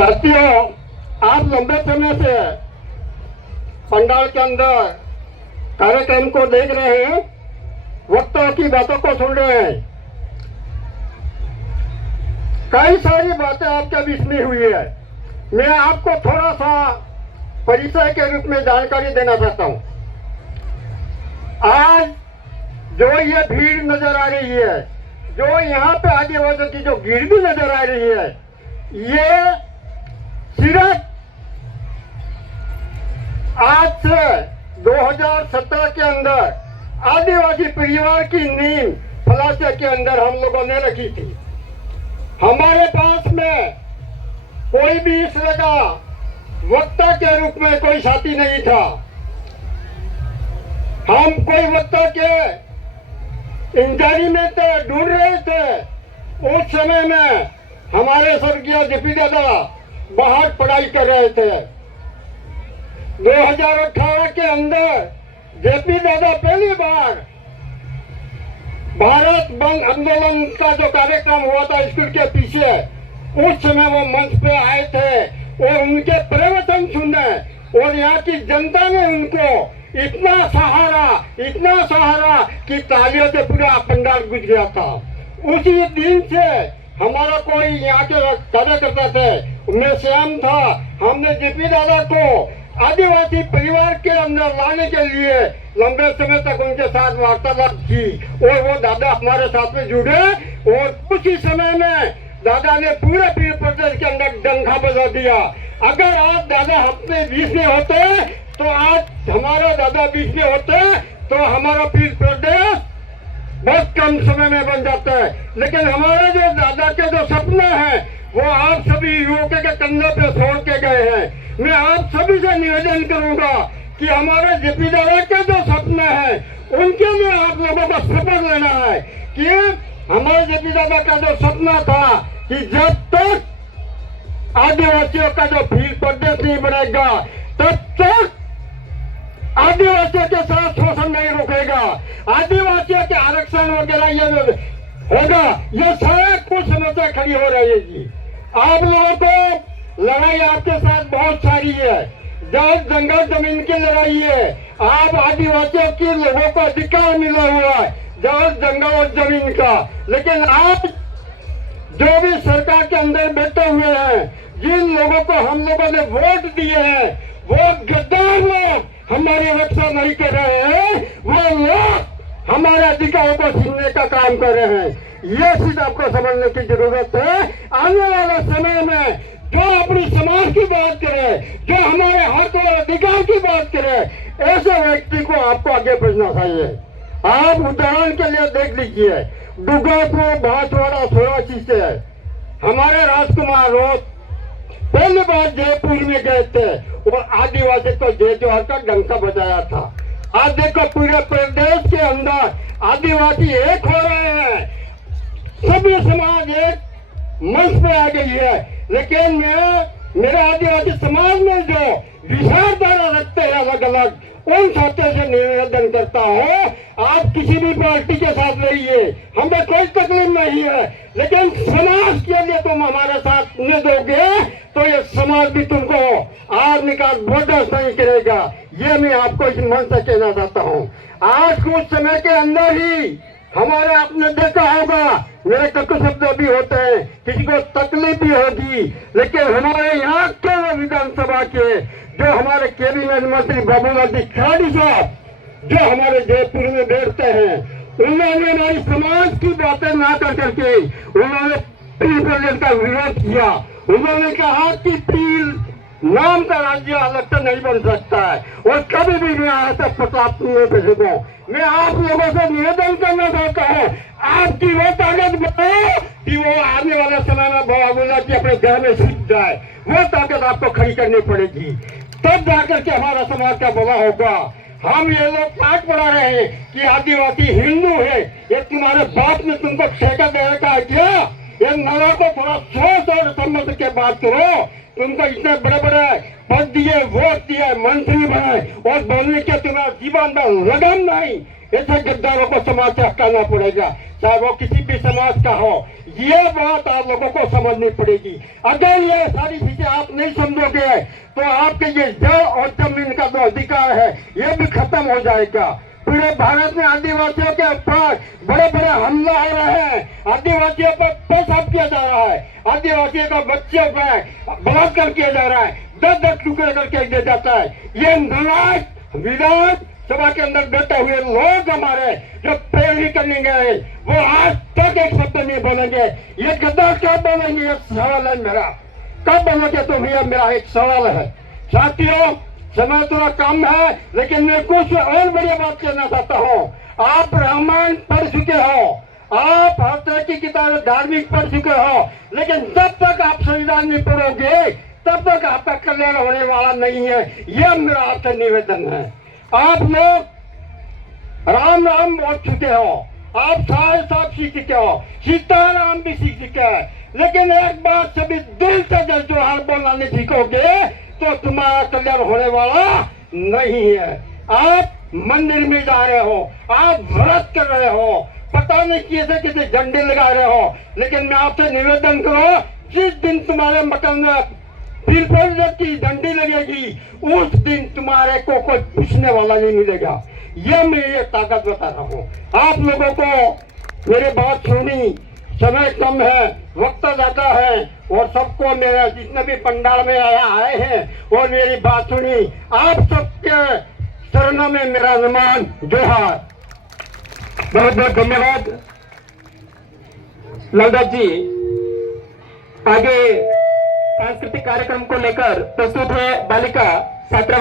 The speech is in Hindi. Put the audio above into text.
साथियों, आप लंबे समय से पंडाल के अंदर कार्यक्रम को देख रहे हैं, वक्ताओं की बातों को सुन रहे हैं। कई सारी बातें आपके बीच में हुई है। मैं आपको थोड़ा सा परिचय के रूप में जानकारी देना चाहता हूं। आज जो ये भीड़ नजर आ रही है, जो यहाँ पे आदिवासियों की जो गिरदी नजर आ रही है, ये सिर्फ आज से 2017 के अंदर आदिवासी परिवार की नींव फलासे के अंदर हम लोगों ने रखी थी। हमारे पास में कोई भी इस तरह का वक्ता के रूप में कोई साथी नहीं था। हम कोई वक्ता के इंतजारी में थे, ढूंढ रहे थे। उस समय में हमारे स्वर्गीय जेपी दादा बाहर पढ़ाई कर रहे थे। 2018 के अंदर जेपी दादा पहली बार भारत बंद आंदोलन का जो कार्यक्रम हुआ था स्कूल के पीछे, उस समय वो मंच पे आए थे और उनके प्रवचन सुने और यहाँ की जनता ने उनको इतना सहारा कि तालियों से पूरा पंडाल गुज गया था। उसी दिन से हमारा कोई यहाँ के कार्यकर्ता थे, मैं श्याम था, हमने जेपी दादा को आदिवासी परिवार के अंदर लाने के लिए लंबे समय तक उनके साथ वार्तालाप की और वो दादा हमारे साथ में जुड़े और कुछ ही समय में दादा ने पूरे पीर प्रदेश के अंदर डंका बजा दिया। अगर आज दादा अपने बीच में होते तो आज हमारा दादा बीच में होते तो हमारा पीर प्रदेश बहुत कम समय में बन जाता है। लेकिन हमारे जो दादा के जो सपने हैं वो आप सभी युवकों के कंधे पे छोड़ के गए हैं। मैं आप सभी से निवेदन करूंगा कि हमारे जेपी दादा के जो सपने हैं उनके लिए आप लोगों को शपथ लेना है कि हमारे जेपी दादा का जो सपना था कि जब तक आदिवासियों का जो भीड़ प्रदेश नहीं बनेगा तब तक आदिवासियों के साथ शोषण नहीं रुकेगा, आदिवासियों के आरक्षण वगैरह ये होगा, ये सारा कुछ समस्या खड़ी हो रही है जी। आप लोगों को लड़ाई आपके साथ बहुत सारी है, जंगल जमीन की लड़ाई है। आप आदिवासियों के लोगों को अधिकार मिला हुआ है जंगल और जमीन का, लेकिन आप जो भी सरकार के अंदर बैठे हुए हैं, जिन लोगों को हम लोगों ने वोट दिए हैं, वो गद्दार लोग हमारी रक्षा नहीं कर रहे हैं, वो लोग हमारे अधिकारों को छीनने का काम कर रहे हैं। ये चीज आपको समझने की जरूरत है। आने वाले समय में जो अपनी समाज की बात करे, जो हमारे हक और अधिकार की बात करे, ऐसे व्यक्ति को आपको आगे बढ़ना चाहिए। आप उदाहरण के लिए देख लीजिए, डुगापुर बांसवाड़ा सोराची से हमारे राजकुमार रोज पहली बार जयपुर में गए थे और आदिवासी को जय जोहर का डंका बजाया था। आज देखो पूरे प्रदेश के अंदर आदिवासी एक हो रहे हैं, सभी समाज एक मंच पे आ गई है। लेकिन मेरे आदिवासी समाज में जो विचारधारा रखते हैं अलग अलग, उन साथियों से निवेदन करता हूँ आप किसी भी पार्टी के साथ रहिए, हमें कोई तकलीफ नहीं है, लेकिन समाज के लिए तुम हमारे साथ नहीं दोगे तो ये समाज भी तुमको आर्मी का बर्दाश्त नहीं करेगा। ये मैं आपको इस मन से कहना चाहता हूँ। आज कुछ समय के अंदर ही हमारे आपने देखा होगा, मेरे कटु शब्द भी होते हैं, किसी को तकलीफ भी होगी, लेकिन हमारे यहाँ के विधानसभा के जो हमारे कैबिनेट मंत्री बाबूलाल जी खिलाड़ी साहब जो हमारे जयपुर में बैठते हैं, उन्होंने हमारी समाज की बातें ना कर करके उन्होंने पीर प्रदेश का विरोध किया। उन्होंने कहा कि पीर नाम का राज्य अलग से नहीं बन सकता है और कभी भी मैं यहाँ तक प्रताप नहीं कर सकूं। मैं आप लोगों से निवेदन करना चाहता हूँ, आपकी वो ताकत बनाओ कि वो आने वाले समय में बाबूलाल जी अपने घर में सीख जाए। वो ताकत आपको खड़ी करनी पड़ेगी, तब जाकर के हमारा समाज का भला होगा। हम ये लोग पाठ पढ़ा रहे हैं कि आदिवासी हिंदू है, ये तुम्हारे बाप ने तुमको ठेका देने का है क्या? ये नला को थोड़ा सोच और समझ के बात करो। तुमको इतने बड़े बड़े पद दिए, वोट दिए, मंत्री बनाए और बोलने के तुम्हारे जीवन में लगन नहीं, ऐसे गद्दारों को समाज से हटाना पड़ेगा, चाहे वो किसी भी समाज का हो। ये बात आप लोगों को समझनी पड़ेगी। अगर ये सारी चीजें आप नहीं समझोगे तो आपके ये जड़ और जमीन का जो अधिकार है ये भी खत्म हो जाएगा। पूरे भारत में आदिवासियों के ऊपर बड़े बड़े हमला हो रहे हैं, आदिवासियों पर पेशाब किया जा रहा है, आदिवासियों को बच्चों पर बलात्कार किया जा रहा है, 10-10 टुकड़े करके दिया जाता है। ये नाराज विधान सभा के अंदर बैठे हुए लोग हमारे जो पैरवी करने गए वो आज तक एक शब्द नहीं बोलेंगे। ये गद्दार कब बोलेंगे, ये सवाल है मेरा, कब बोलोगे तुम, ये मेरा एक सवाल है। साथियों, समय थोड़ा कम है लेकिन मैं कुछ और बढ़िया बात कहना चाहता हूँ। आप रामायण पढ़ चुके हो, आप हर तरह की किताबें धार्मिक पढ़ चुके हो, लेकिन जब तक आप संविधान नहीं पढ़ोगे तब तक आपका कल्याण होने वाला नहीं है। यह मेरा आपसे निवेदन है। आप लोग राम राम बोल चुके हो, आप सारे साहब सीख चुके हो, सीताराम भी सीख चुके हैं, लेकिन एक बात सभी दिल से जल जोहार बोलना नहीं सीखोगे तो तुम्हारा कल्याण होने वाला नहीं है। आप मंदिर में जा रहे हो, आप व्रत कर रहे हो, पता नहीं कैसे कैसे झंडे लगा रहे हो, लेकिन मैं आपसे निवेदन करो, जिस दिन तुम्हारे मकान में पीपल की डंडी लगेगी उस दिन तुम्हारे को कोई पूछने वाला नहीं मिलेगा। यह मैं ये ताकत बता रहा हूँ। आप लोगों को मेरी बात सुनी, समय कम है, वक्त जाता है, और सबको मेरा जितने भी पंडाल में आए हैं और मेरी बात सुनी, आप सबके चरणों में मेरा नमन, जोहार। बहुत बहुत धन्यवाद लालदास जी। आगे सांस्कृतिक कार्यक्रम को लेकर प्रस्तुत है बालिका छात्रावास।